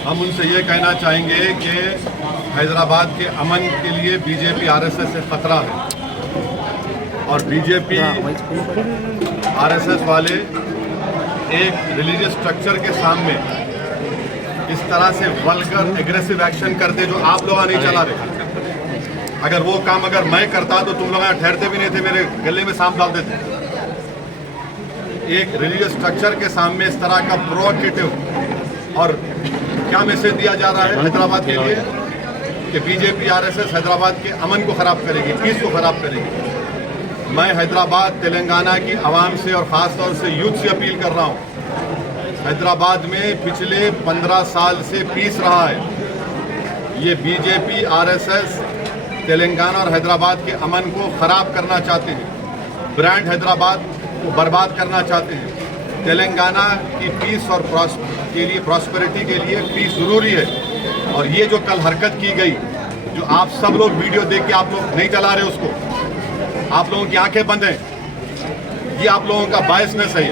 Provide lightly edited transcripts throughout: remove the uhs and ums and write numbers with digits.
हम उनसे ये कहना चाहेंगे कि हैदराबाद के अमन के लिए बीजेपी आरएसएस से खतरा है और बीजेपी आरएसएस वाले एक रिलीजियस स्ट्रक्चर के सामने इस तरह से वल्गर एग्रेसिव एक्शन करते जो आप लोग नहीं चला रहे। अगर वो काम अगर मैं करता तो तुम लोग यहाँ ठहरते भी नहीं थे, मेरे गले में सांप डालते थे। एक रिलीजियस स्ट्रक्चर के सामने इस तरह का प्रोवोकेटिव और क्या मैसेज दिया जा रहा है हैदराबाद के लिए कि बीजेपी आरएसएस हैदराबाद के अमन को खराब करेगी, पीस को खराब करेगी। मैं हैदराबाद तेलंगाना की आवाम से और ख़ास तौर से यूथ से अपील कर रहा हूँ। हैदराबाद में पिछले 15 साल से पीस रहा है। ये बीजेपी आरएसएस तेलंगाना और हैदराबाद के अमन को खराब करना चाहते हैं, ब्रांड हैदराबाद को बर्बाद करना चाहते हैं। तेलंगाना की पीस और के लिए प्रॉस्पेरिटी के लिए पीस ज़रूरी है। और ये जो कल हरकत की गई, जो आप सब लोग वीडियो देख के आप लोग नहीं चला रहे उसको, आप लोगों की आंखें बंद हैं, ये आप लोगों का बायसनेस है।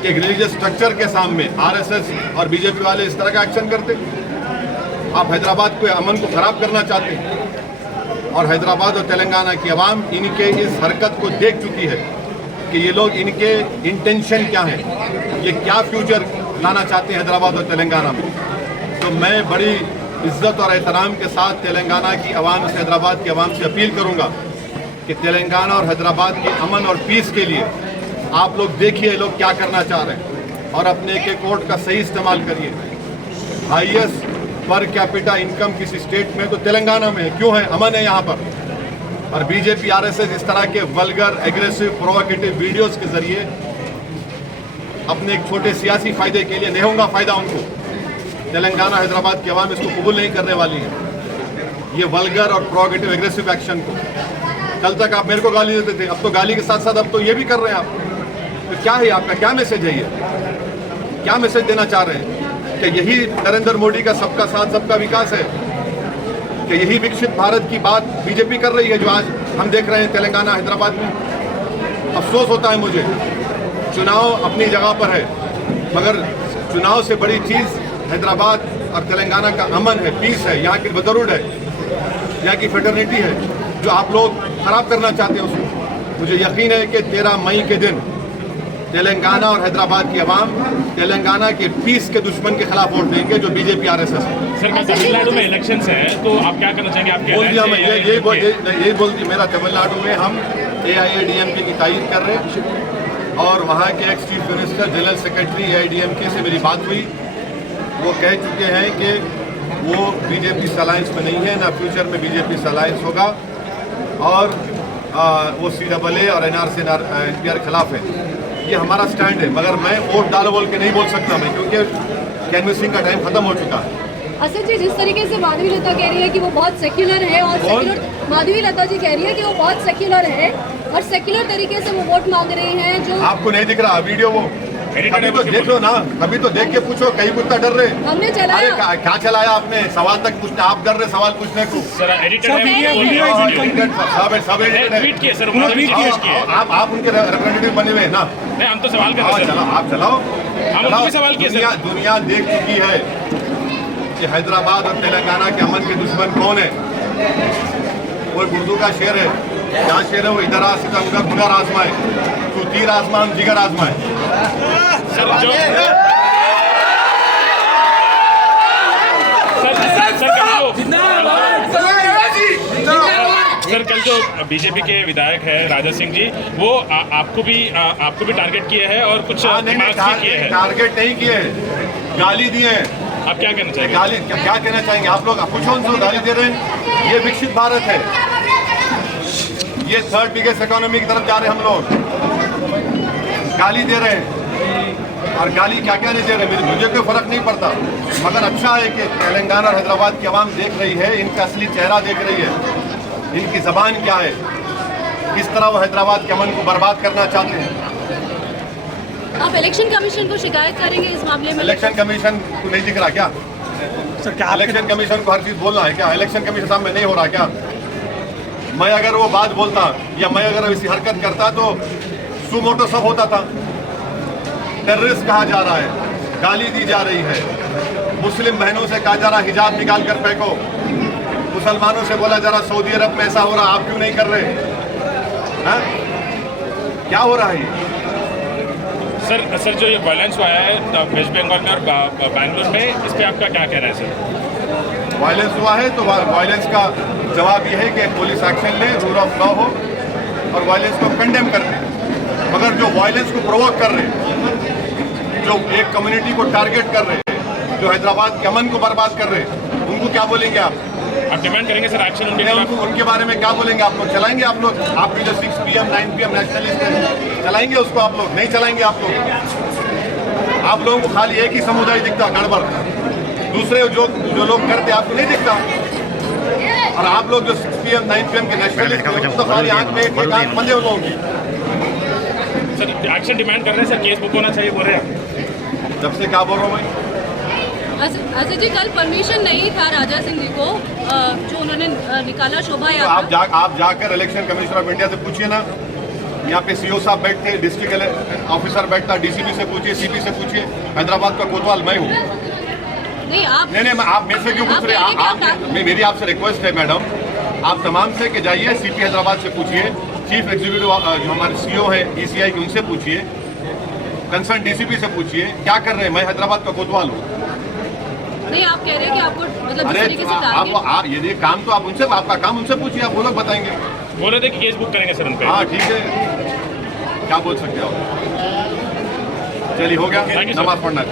एक रिलीजियस स्ट्रक्चर के सामने आरएसएस और बीजेपी वाले इस तरह का एक्शन करते। आप हैदराबाद के अमन को खराब करना चाहते हैं और हैदराबाद और तेलंगाना की आवाम इनके इस हरकत को देख चुकी है कि ये लोग इनके इंटेंशन क्या है, ये क्या फ्यूचर लाना चाहते हैं हैदराबाद और तेलंगाना में। तो मैं बड़ी इज्जत और एहतराम के साथ तेलंगाना की आवाम से, हैदराबाद की आवाम से अपील करूंगा कि तेलंगाना और हैदराबाद के अमन और पीस के लिए आप लोग देखिए लोग क्या करना चाह रहे हैं और अपने एक वोट का सही इस्तेमाल करिए। हाईएस्ट पर कैपिटा इनकम किसी स्टेट में तो तेलंगाना में है, क्यों है? अमन है यहाँ पर। और बीजेपी आरएसएस इस तरह के वल्गर एग्रेसिव प्रोवोकेटिव वीडियोस के जरिए अपने एक छोटे सियासी फायदे के लिए, नहीं होगा फायदा उनको, तेलंगाना हैदराबाद की आवाम इसको कबूल नहीं करने वाली है। ये वल्गर और प्रोवोकेटिव एग्रेसिव एक्शन को कल तक आप मेरे को गाली देते थे, अब तो गाली के साथ साथ अब तो ये भी कर रहे हैं आप। तो क्या है आपका, क्या मैसेज है? ये क्या मैसेज देना चाह रहे हैं कि यही नरेंद्र मोदी का सबका साथ सबका विकास है, कि यही विकसित भारत की बात बीजेपी कर रही है जो आज हम देख रहे हैं तेलंगाना हैदराबाद में। अफसोस होता है मुझे, चुनाव अपनी जगह पर है, मगर चुनाव से बड़ी चीज़ हैदराबाद और तेलंगाना का अमन है, पीस है, यहाँ की ब्रदरहुड है, यहाँ की फ्रेटर्निटी है, जो आप लोग खराब करना चाहते हैं उसको। मुझे यकीन है कि 13 मई के दिन तेलंगाना और हैदराबाद की आवाम तेलंगाना के पीस के दुश्मन के खिलाफ वोट देंगे जो बीजेपी आरएसएस है। सर, मैं तमिलनाडु में इलेक्शंस हैं तो आप क्या करना चाहेंगे? आपके बोल दिया मैं, यही बोल दिया। मेरा तमिलनाडु में हम AIADMK की तायीद कर रहे हैं और वहाँ के ex chief minister general secretary AIADMK से मेरी बात हुई। वो कह चुके हैं कि वो बीजेपी से अलायंस में नहीं है, ना फ्यूचर में बीजेपी से अलायंस होगा और वो CAA और NRC NPR खिलाफ है। ये हमारा स्टैंड है, मगर मैं वोट डालो बोल के नहीं बोल सकता मैं, क्योंकि कैनवसिंग का टाइम खत्म हो चुका है। असद जी, जिस तरीके से माधवी लता कह रही है कि वो बहुत सेक्युलर है और माधवी लता जी कह रही है कि वो बहुत सेक्युलर है और सेक्युलर तरीके से वो वोट मांग रही हैं, जो आपको नहीं दिख रहा वीडियो? वो अभी तो देख लो ना, अभी तो देख के पूछो, कहीं कुत्ता डर रहे। हमने चलाया। अरे क्या चलाया आपने? सवाल तक पूछना, आप डर रहे सवाल पूछने को। आप उनके रिप्रेजेंटेटिव बने हुए हैं ना? नहीं, हम तो सवाल कर रहे हैं। आप चलाओ, हम सवाल किए। दुनिया देख चुकी है कि हैदराबाद और तेलंगाना के अमन के दुश्मन कौन है। वो उर्दू का शेर है, क्या शेर है वो? इधर आ सितमगर गुगर आजमाए, तू तीर आजमान जिगर आजमाए। सर, कल जो बीजेपी के विधायक है राजा सिंह जी, वो आपको भी टारगेट किए हैं और कुछ किए हैं। टारगेट नहीं किए हैं, गाली दिए हैं। आप क्या कहना चाहेंगे? गाली क्या कहना चाहेंगे आप लोग? कुछ उनसे गाली दे रहे हैं। ये विकसित भारत है, ये 3rd बिगेस्ट इकोनॉमी की तरफ जा रहे हैं हम लोग। गाली दे रहे हैं और गाली क्या क्या नहीं दे रहे, मुझे कोई फर्क नहीं पड़ता, मगर अच्छा है कि तेलंगाना और हैदराबाद की आवाम देख रही है, इनका असली चेहरा देख रही है, इनकी ज़बान क्या है, किस तरह वो हैदराबाद के अमन को बर्बाद करना चाहते हैं। आप इलेक्शन कमीशन को शिकायत करेंगे इस मामले में? इलेक्शन कमीशन को नहीं दिख रहा क्या सर? क्या इलेक्शन कमीशन को हर चीज़ बोलना है क्या? इलेक्शन कमीशन सामने नहीं हो रहा क्या? मैं अगर वो बात बोलता या मैं अगर ऐसी हरकत करता तो सुमोटो सब होता था। टेररिस्ट कहा जा रहा है, गाली दी जा रही है। मुस्लिम बहनों से कहा जा रहा हिजाब निकाल कर फेंको। मुसलमानों से बोला जा रहा सऊदी अरब में ऐसा हो रहा, आप क्यों नहीं कर रहे? हाँ? क्या हो रहा है ये? सर जो ये वायलेंस हुआ है वेस्ट बंगाल में और बैंगलोर में, इस पे आपका क्या कहना है सर? वायलेंस हुआ है तो वायलेंस का जवाब ये है कि पुलिस एक्शन ले, रूल ऑफ लॉ हो और वायलेंस को कंडेम कर दे। मगर जो वायलेंस को प्रोवोक कर रहे हैं, जो एक कम्युनिटी को टारगेट कर रहे हैं, जो हैदराबाद के अमन को बर्बाद कर रहे हैं, उनको क्या बोलेंगे आप? आप डिमांड करेंगे सर एक्शन उनके उनको खिलाफ? उनके बारे में क्या बोलेंगे आप लोग? चलाएंगे आप लोग? आपकी जो 6 PM 9 PM नेशनलिस्ट है, चलाएंगे उसको आप लोग? नहीं चलाएंगे आप लोग। आप लोगों को खाली एक ही समुदाय दिखता गड़बड़, दूसरे जो लोग करते आपको नहीं दिखता। और आप लोग जो 6 PM 9 PM के नेशनलिस्ट हैं, तो खाली आंख में एक आंख बंदे हो लोगों की। सर एक्शन डिमांड कर रहे हैं सर, केस बुक होना चाहिए बोल रहे हैं। जब से क्या बोल रहा हूँ मैं? अच्छा जी, कल परमिशन नहीं था राजा सिंह जी को, जो उन्होंने निकाला शोभा तो यात्रा। आप जाकर इलेक्शन कमिश्नर ऑफ इंडिया से पूछिए ना। यहाँ पे CO साहब बैठते, डिस्ट्रिक्ट ऑफिसर बैठता, DCP से पूछिए, CP से पूछिए। हैदराबाद का कोतवाल मैं हूँ। नहीं आप मेरे से क्यों पूछ रहे हैं? मेरी आपसे रिक्वेस्ट है मैडम, आप तमाम से कि जाइए CP हैदराबाद से पूछिए, चीफ एग्जीक्यूटिव जो हमारे CO है ECI की, उनसे पूछिए, कंसर्न DCP से पूछिए, क्या कर रहे हैं? मैं हैदराबाद का कोतवाल हूँ। नहीं, आप कह रहे हैं कि आपको मतलब अरे इस तरीके से आप ये काम तो आप उनसे, आपका काम उनसे पूछिए, आप वो लोग बताएंगे। बोल रहे थे कि केस बुक करेंगे सर उन पे। हाँ ठीक है, क्या बोल सकते हो? चलिए हो गया, Thank you, sir. नमाज पढ़ना है।